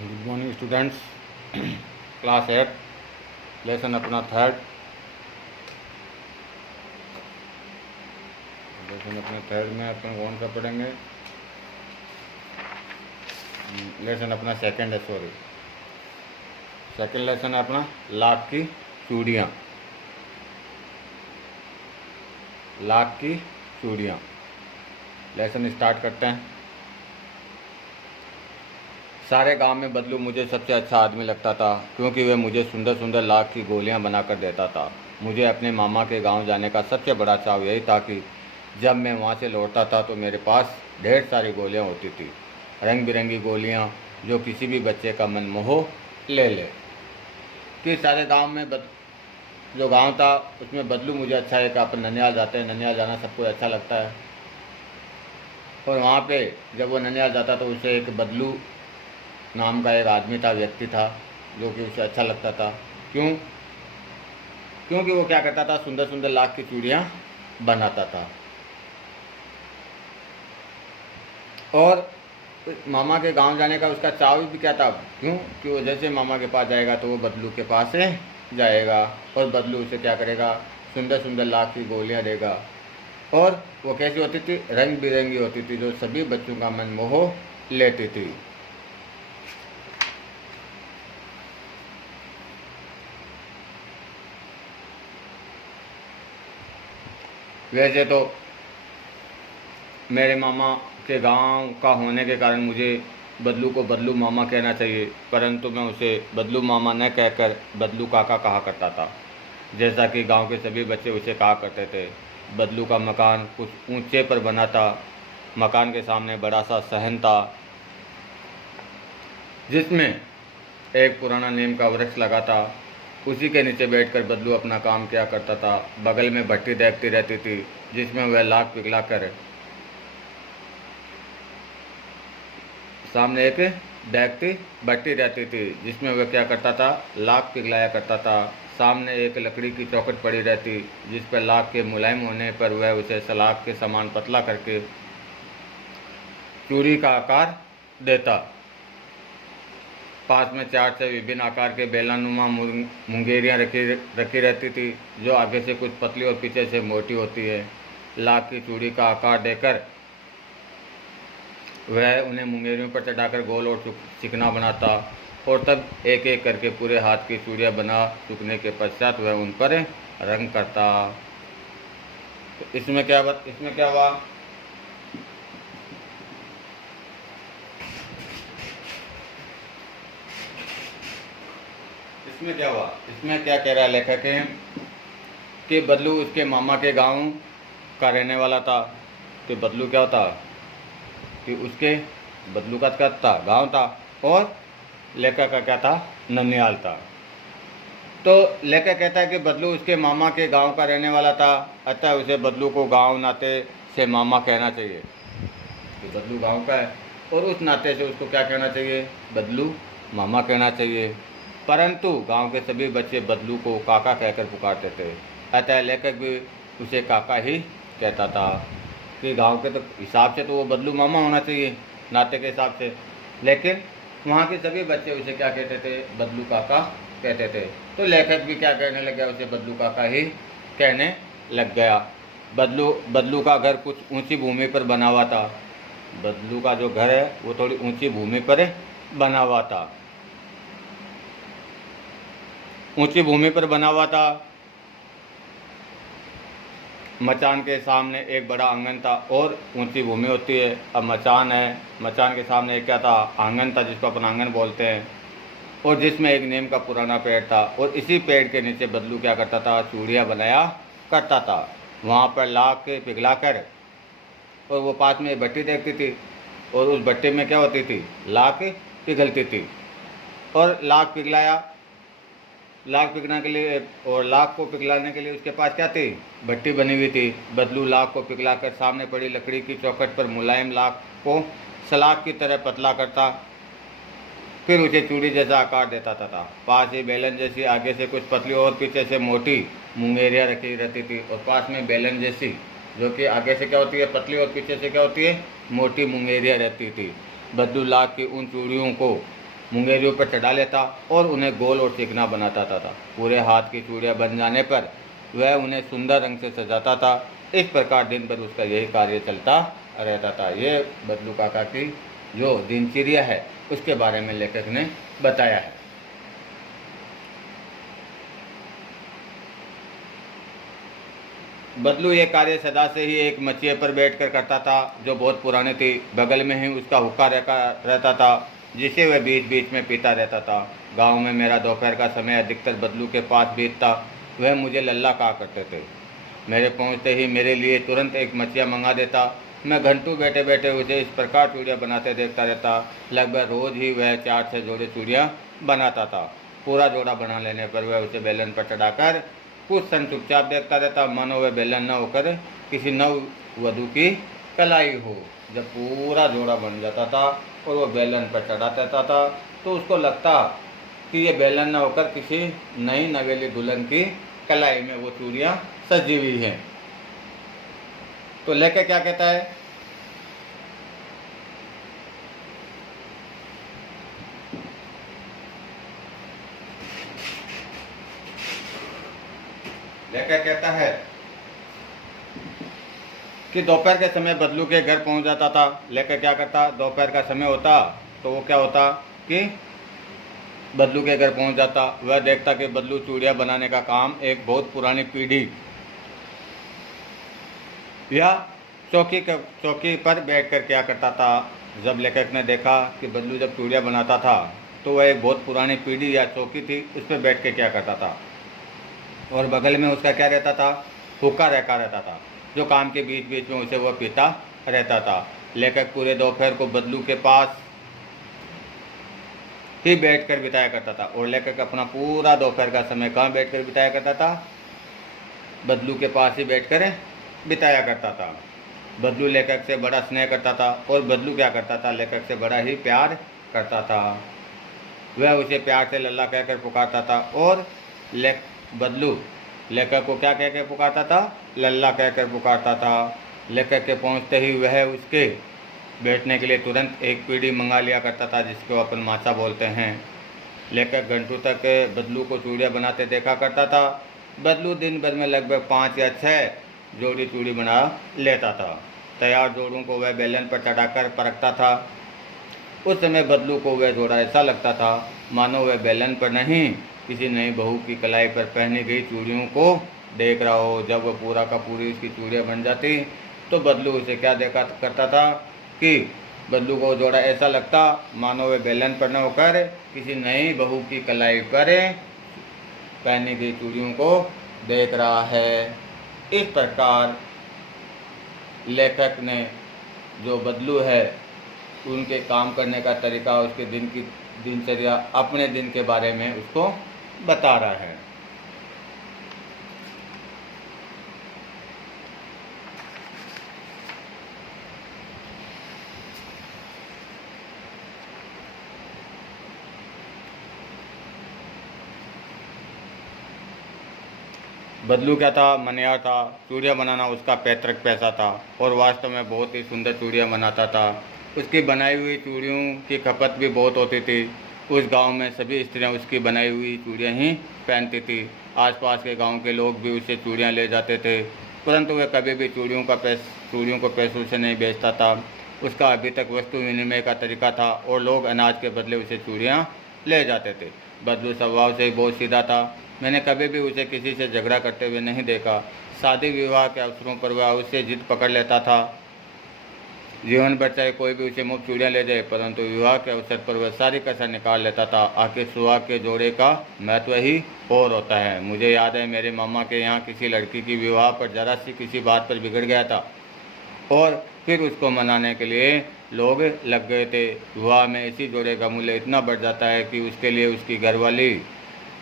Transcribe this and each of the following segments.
Good morning students. Class 8 lesson अपना third में अपन कौन सा पढ़ेंगे? लेसन अपना सेकंड है, सॉरी सेकंड लेसन है अपना लाख की चूड़ियाँ। लाख की चूड़ियाँ लेसन स्टार्ट करते हैं। सारे गांव में बदलू मुझे सबसे अच्छा आदमी लगता था, क्योंकि वह मुझे सुंदर सुंदर लाख की गोलियां बनाकर देता था। मुझे अपने मामा के गांव जाने का सबसे बड़ा चाव यही था कि जब मैं वहां से लौटता था तो मेरे पास ढेर सारी गोलियां होती थी, रंग बिरंगी गोलियां जो किसी भी बच्चे का मन मोह ले ले। कि सारे गाँव में जो गाँव था उसमें बदलू मुझे अच्छा है कि अपन ननिहाल जाते हैं। ननिहाल जाना सबको अच्छा लगता है, और वहाँ पे जब वो ननिहाल जाता तो उसे एक बदलू नाम का एक आदमी था, व्यक्ति था, जो कि उसे अच्छा लगता था। क्योंकि वो क्या करता था, सुंदर सुंदर लाख की चूड़ियाँ बनाता था। और मामा के गांव जाने का उसका चाव भी क्या था, क्यों कि वो जैसे मामा के पास जाएगा तो वो बदलू के पास से जाएगा, और बदलू उसे क्या करेगा, सुंदर सुंदर लाख की गोलियाँ देगा। और वो कैसी होती थी, रंग बिरंगी होती थी, जो सभी बच्चों का मन मोह लेती थी। वैसे तो मेरे मामा के गांव का होने के कारण मुझे बदलू को बदलू मामा कहना चाहिए, परंतु मैं उसे बदलू मामा न कहकर बदलू काका कहा करता था। जैसा कि गांव के सभी बच्चे उसे कहा करते थे। बदलू का मकान कुछ ऊंचे पर बना था। मकान के सामने बड़ा सा सहन था, जिसमें एक पुराना नीम का वृक्ष लगा था। उसी के नीचे बैठकर बदलू अपना काम किया करता था। बगल में भट्टी देखती रहती थी, जिसमें वह लाख पिघला कर, सामने एक देखती भट्टी रहती थी जिसमें वह क्या करता था, लाख पिघलाया करता था। सामने एक लकड़ी की चौखट पड़ी रहती, जिस पर लाख के मुलायम होने पर वह उसे सलाख के समान पतला करके चूड़ी का आकार देता। पास में 4 से विभिन्न आकार के बेलानुमा मुंगेरियाँ रखी रहती थी, जो आगे से कुछ पतली और पीछे से मोटी होती है। लाख की चूड़ी का आकार देकर वह उन्हें मुंगेरियों पर चढ़ाकर गोल और चिकना बनाता, और तब एक एक करके पूरे हाथ की चूड़ियाँ बना चुकने के पश्चात वह उन पर रंग करता। तो इसमें क्या हुआ, इसमें क्या हुआ, इसमें क्या कह रहा है लेखक है कि बदलू उसके मामा के गांव का रहने वाला था। तो बदलू क्या होता कि उसके बदलू का क्या था, गांव था, और लेखक का क्या था, ननिहाल था। तो लेखक कहता है कि बदलू उसके मामा के गांव का रहने वाला था, अतः उसे बदलू को गांव नाते से मामा कहना चाहिए। तो बदलू गांव का है, और उस नाते से उसको क्या कहना चाहिए, बदलू मामा कहना चाहिए। परंतु गांव के सभी बच्चे बदलू को काका कहकर पुकारते थे, अतः लेखक भी उसे काका ही कहता था। कि गांव के तो हिसाब से तो वो बदलू मामा होना चाहिए, नाते के हिसाब से, लेकिन वहाँ के सभी बच्चे उसे क्या कहते थे, बदलू काका कहते थे। तो लेखक भी क्या कहने लग गया, उसे बदलू काका ही कहने लग गया। बदलू का घर कुछ ऊंची भूमि पर बना हुआ था। बदलू का जो घर है वो थोड़ी ऊंची भूमि पर बना हुआ था। ऊंची भूमि पर बना हुआ था। मचान के सामने एक बड़ा आंगन था, और ऊंची भूमि होती है, अब मचान है, मचान के सामने एक क्या था, आंगन था, जिसको अपन आंगन बोलते हैं, और जिसमें एक नीम का पुराना पेड़ था। और इसी पेड़ के नीचे बदलू क्या करता था, चूड़ियाँ बनाया करता था। वहाँ पर लाख के पिघला कर, और वो पास में भट्टी देखती थी, और उस भट्टी में क्या होती थी, लाख पिघलती थी। और लाख पिघलाने के लिए, और लाख को पिघलाने के लिए उसके पास क्या थी, भट्टी बनी हुई थी। बदलू लाख को पिघलाकर सामने पड़ी लकड़ी की चौखट पर मुलायम लाख को सलाख की तरह पतला करता, फिर उसे चूड़ी जैसा आकार देता था। पास ही बेलन जैसी आगे से कुछ पतली और पीछे से मोटी मुंगेरियाँ रखी रहती थी, और पास में बेलन जैसी, जो कि आगे से क्या होती है, पतली, और पीछे से क्या होती है, मोटी मुंगेरियाँ रहती थी। बदलू लाख की उन चूड़ियों को मुंगेरियों पर चढ़ा लेता और उन्हें गोल और चिकना बनाता था। पूरे हाथ की चूड़ियाँ बन जाने पर वह उन्हें सुंदर रंग से सजाता था। इस प्रकार दिन भर उसका यही कार्य चलता रहता था। ये बदलू काका की जो दिनचर्या है उसके बारे में लेखक ने बताया है। बदलू ये कार्य सदा से ही एक मचिए पर बैठकर करता था जो बहुत पुरानी थी। बगल में ही उसका हुक्का रहता था जिसे वह बीच बीच में पीता रहता था। गांव में मेरा दोपहर का समय अधिकतर बदलू के पास बीतता। वह मुझे लल्ला कहा करते थे। मेरे पहुंचते ही मेरे लिए तुरंत एक मचिया मंगा देता। मैं घंटों बैठे बैठे उसे इस प्रकार चूड़ियाँ बनाते देखता रहता। लगभग रोज ही वह 4 से जोड़े चूड़ियाँ बनाता था। पूरा जोड़ा बना लेने पर वह उसे बेलन पर चढ़ाकर कुछ क्षण चुपचाप देखता रहता, मानो वह बेलन न होकर किसी नव वधू की कलाई हो। जब पूरा जोड़ा बन जाता था और वह बेलन पर चढ़ा देता था तो उसको लगता कि ये बेलन न होकर किसी नई नवेली दुल्हन की कलाई में वो चूड़ियाँ सजी हुई हैं। तो लेके क्या कहता है, लेकर कहता है कि दोपहर के समय बदलू के घर पहुंच जाता था। लेकर क्या करता, दोपहर का समय होता तो वो क्या होता कि बदलू के घर पहुंच जाता। वह देखता कि बदलू चूड़ियाँ बनाने का काम एक बहुत पुरानी पीढ़ी या चौकी पर बैठकर क्या करता था। जब लेखक ने देखा कि बदलू जब चूड़ियाँ बनाता था तो वह एक बहुत पुरानी पीढ़ी या चौकी थी, उस पर बैठ के क्या करता था और बगल में उसका क्या रहता था, हुक्का रखा रहता था जो काम के बीच बीच में उसे वह पीता रहता था। लेखक पूरे दोपहर को बदलू के पास ही बैठकर बिताया करता था। और लेखक अपना पूरा दोपहर का समय कहाँ बैठकर बिताया करता था, बदलू के पास ही बैठकर बिताया करता था। बदलू लेखक से बड़ा स्नेह करता था और बदलू क्या करता था, लेखक से बड़ा ही प्यार करता था। वह उसे प्यार से लल्ला कहकर पुकारता था और बदलू लेखक को क्या कहकर पुकारता था, लल्ला कहकर पुकारता था। लेखक के पहुंचते ही वह उसके बैठने के लिए तुरंत एक पीढ़ी मंगा लिया करता था जिसको अपन माचा बोलते हैं। लेखक घंटों तक बदलू को चूड़ियाँ बनाते देखा करता था। बदलू दिन भर में लगभग 5 या 6 जोड़ी चूड़ी बना लेता था। तैयार जोड़ों को वह बेलन पर चढ़ाकर परखता था। उस समय बदलू को वह जोड़ा ऐसा लगता था मानो वह बेलन पर नहीं किसी नई बहू की कलाई पर पहनी गई चूड़ियों को देख रहा हो। जब वह पूरा का पूरी उसकी चूड़ियाँ बन जाती तो बदलू उसे क्या देखा करता था कि बदलू को जोड़ा ऐसा लगता मानो वह बेलन पर न होकर किसी नई बहू की कलाई पर पहनी गई चूड़ियों को देख रहा है। इस प्रकार लेखक ने जो बदलू है उनके काम करने का तरीका, उसके दिन की दिनचर्या, अपने दिन के बारे में उसको बता रहा है। बदलू क्या था, मनियार था। चूड़ियाँ बनाना उसका पैतृक पैसा था और वास्तव में बहुत ही सुंदर चूड़ियाँ बनाता था। उसकी बनाई हुई चूड़ियों की खपत भी बहुत होती थी। उस गांव में सभी स्त्रियां उसकी बनाई हुई चूड़ियाँ ही पहनती थी। आसपास के गांव के लोग भी उससे चूड़ियाँ ले जाते थे, परंतु वह कभी भी चूड़ियों को पैसों से नहीं बेचता था। उसका अभी तक वस्तु विनिमय का तरीका था और लोग अनाज के बदले उसे चूड़ियाँ ले जाते थे। बदलू स्वभाव से बहुत सीधा था। मैंने कभी भी उसे किसी से झगड़ा करते हुए नहीं देखा। शादी विवाह के अवसरों पर वह उससे जिद पकड़ लेता था। जीवन भर चाहे कोई भी उसे मुफ्त चूड़ियाँ ले जाए, परंतु विवाह के अवसर पर वह सारी कसर निकाल लेता था। आखिर सुहाग के जोड़े का महत्व ही और होता है। मुझे याद है मेरे मामा के यहाँ किसी लड़की की विवाह पर जरा सी किसी बात पर बिगड़ गया था और फिर उसको मनाने के लिए लोग लग गए थे। विवाह में इसी जोड़े का मूल्य इतना बढ़ जाता है कि उसके लिए उसकी घरवाली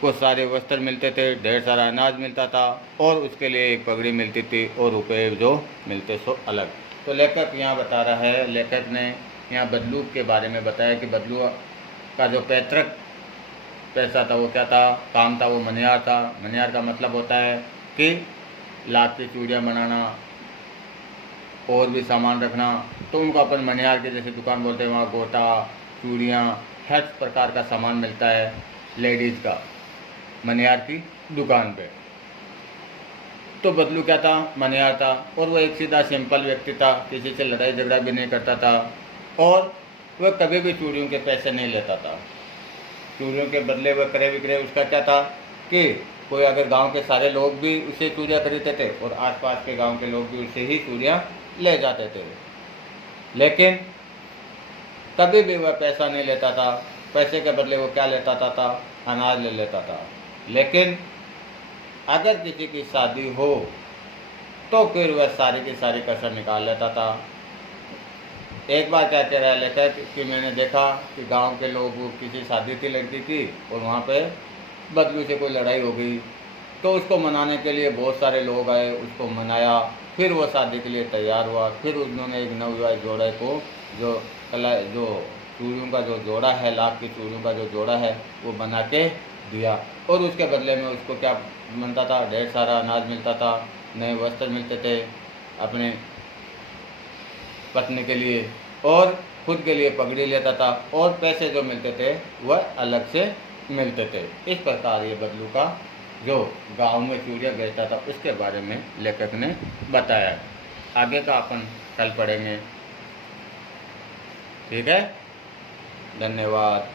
को सारे वस्त्र मिलते थे, ढेर सारा अनाज मिलता था और उसके लिए एक पगड़ी मिलती थी और रुपये जो मिलते सो अलग। तो लेखक यहाँ बता रहा है, लेखक ने यहाँ बदलू के बारे में बताया कि बदलू का जो पैतृक पैसा था वो क्या था, काम था, वो मनियार था। मनियार का मतलब होता है कि लाख की चूड़ियाँ बनाना और भी सामान रखना। तो उनको अपन मनियार के जैसे दुकान बोलते हैं, वहाँ गोटा, चूड़ियाँ हर प्रकार का सामान मिलता है लेडीज़ का मनिहार की दुकान पे। तो बदलू क्या था, मनिहार था, और वो एक सीधा सिंपल व्यक्ति था, किसी से लड़ाई झगड़ा भी नहीं करता था, और वह कभी भी चूड़ियों के पैसे नहीं लेता था। चूड़ियों के बदले वह क्रय विक्रय उसका क्या था कि कोई अगर गांव के सारे लोग भी उससे चूड़ियाँ खरीदते थे और आसपास के गांव के लोग भी उससे ही चूड़ियाँ ले जाते थे, लेकिन कभी भी वह पैसा नहीं लेता था। पैसे के बदले वो क्या लेता था, अनाज ले लेता था। लेकिन अगर किसी की शादी हो तो फिर वह सारी की सारी कसर निकाल लेता था। एक बार क्या कह रहा है लेखक कि मैंने देखा कि गांव के लोग, किसी शादी थी लड़की की, और वहाँ पे बदलू से कोई लड़ाई हो गई, तो उसको मनाने के लिए बहुत सारे लोग आए, उसको मनाया, फिर वो शादी के लिए तैयार हुआ। फिर उन्होंने एक नवविवाहित जोड़े को जो चूड़ियों का जो जोड़ा है, लाख की चूड़ियों का जो जोड़ा है, वो बना के दिया, और उसके बदले में उसको क्या मिलता था, ढेर सारा अनाज मिलता था, नए वस्त्र मिलते थे अपने पत्नी के लिए, और खुद के लिए पगड़ी लेता था, और पैसे जो मिलते थे वह अलग से मिलते थे। इस प्रकार ये बदलू का जो गांव में चूड़ियाँ बेचता था उसके बारे में लेखक ने बताया। आगे का अपन कल पढ़ेंगे। ठीक है, धन्यवाद।